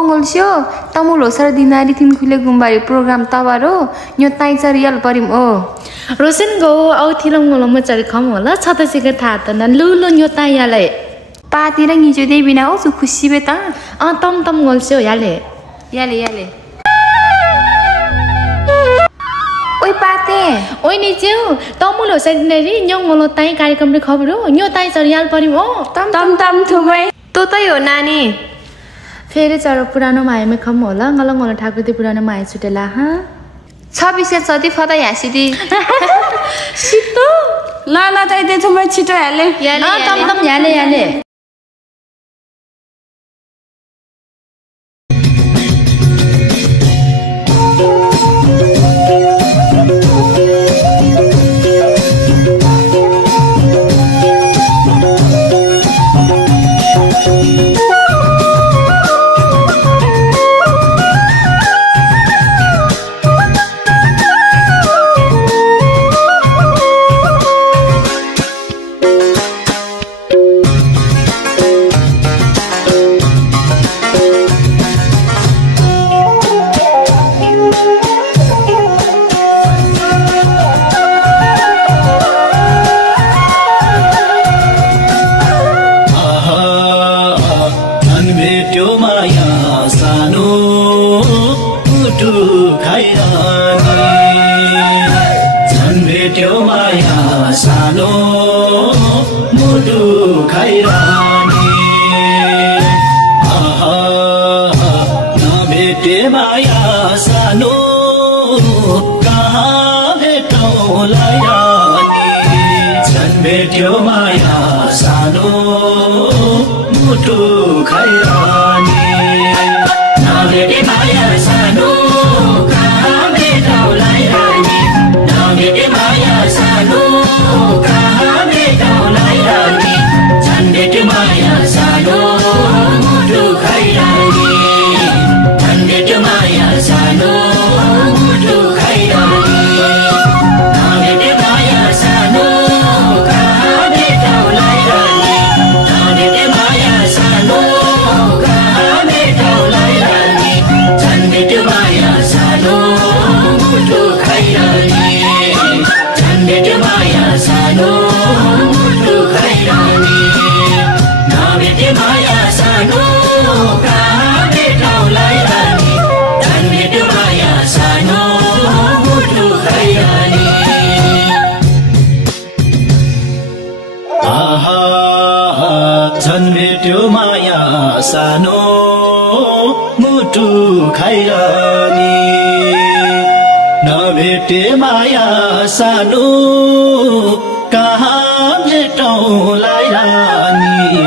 ngolsio tamu lo sar dinari tin khule gumbari program tawaro nyo tai char yal parim o rosin go au thilong ngolo ma char kham hola chata sika tha ta na lu lu nyo tai yale pa tira ngi jo dei bina o su khushi beta tam ngolsio yale oi pate oi ni cheu tamu lo sar dinari nyo ngolo tai कार्यक्रम रे खबरो nyo tai char yal parim o tam thumai to tai हो नानी फेरि चर पुरानो माया में खम होला ngolo ठाकुर पुरानो माया छुटेला हा 26 सदी फदा यासिदी सितो ला ताइ दे थुमै छिटो हाले तम याले सानो मुटु खाइरहने नभेटे माया सानो कहाँ भेटौँलाई रानी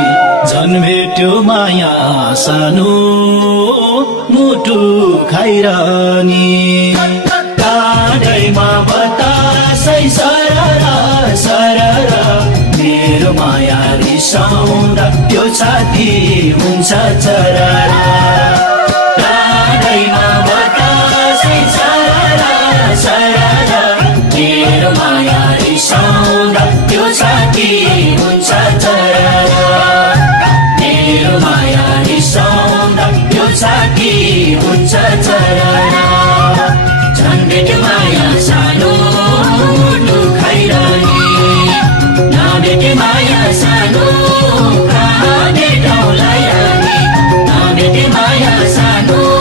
झन् भेट्यो माया सानो मुटु खाइरहने काँडैमा बतासै सररा सररा मेरो माया रिसाउँदा त्यो छाती हुन्छ चरारा काँडैमा बतासै सररा सररा मेरो माया रिसाउँदा त्यो छाती हुन्छ चरारा मेरो माया रिसाउँदा त्यो छाती हुन्छ चरारा झन्डे माया सानो मुटु खाइरहने नभेटे माया सानो कहाँ भेटौँलाई रानी नभेटे माया सानो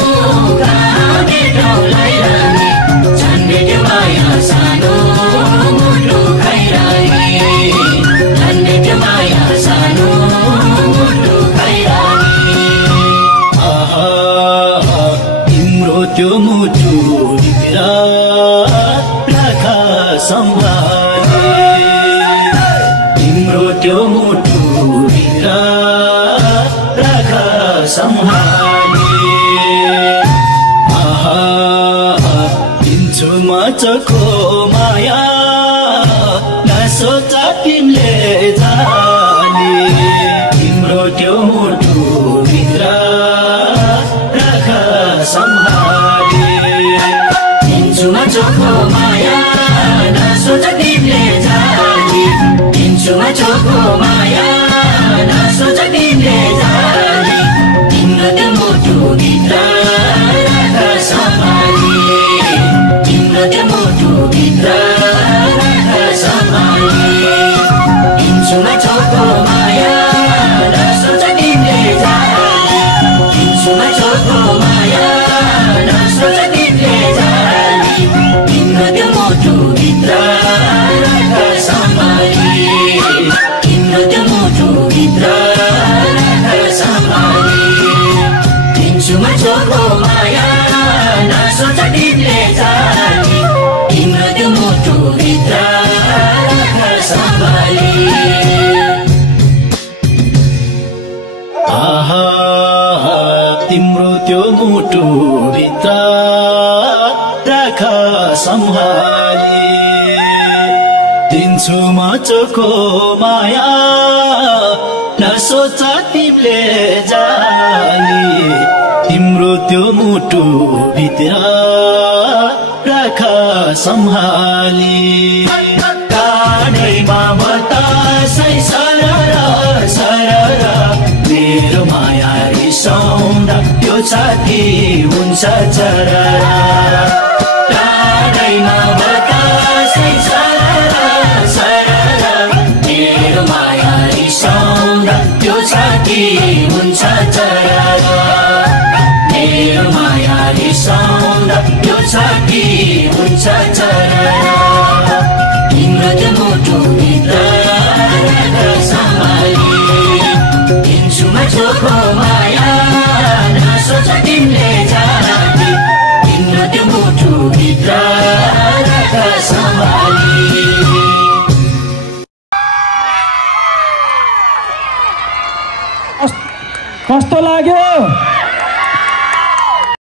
कहाँ भेटौँलाई रानी झन्डे माया सानो मुटु खाइरहने झन्डे माया सानो मुटु खाइरहने तिम्रो त्यो मुटु राख सम्हाले तिम्रो त्यो मुटु राख सम्हाले दिन्छु म चोखो माया नसोच तिमीले जाने तिम्रो त्यो मुटु राख सम्हाले दिन्छु म चोखो माया नसोच तिमीले जाने दिन्छु म चोखो माया नसोच तिमीले जाने तिम्रो त्यो मुटु भित्र राख सम्हाली तिम्रो त्यो मुटु भित्र राख सम्हाली दिन्छुमा चोखो माया नसोच तिमीले जाली दिन्छुमा चोखो माया नसोच तिमीले जाली तिम्रो त्यो मुटु भित्र राख सम्हाली तिम्रो त्यो मुटु भित्र राख सम्हाली दिन्छुमा चोखो माया नसोच तिमीले जाली तिम्रो त्यो मुटु भित्र राख सम्हाली आहा तिम्रो त्यो मुटु भित्र राख सम्हाली दिन्छु म चोखो माया नसोच तिमीले जाली तिम्रो त्यो मुटु भित्र राख सम्हाली काँडैमा बतासै सररा सररा मेरो माया रिसाउँदा त्यो छाती हुन्छ चरा काँडैमा बतासै सररा सररा मेरो माया रिसाउँदा त्यो छाती हुन्छ चरा मेरो माया रिसाउँदा त्यो छाती हुन्छ चरा तिम्रो त्यो मुटु भित्र राख सम्हाली दिन्छुमा चोखो माया नसोच तिमीले जाली तिम्रो त्यो मुटु भित्र राख सम्हाली कस्तो लाग्यो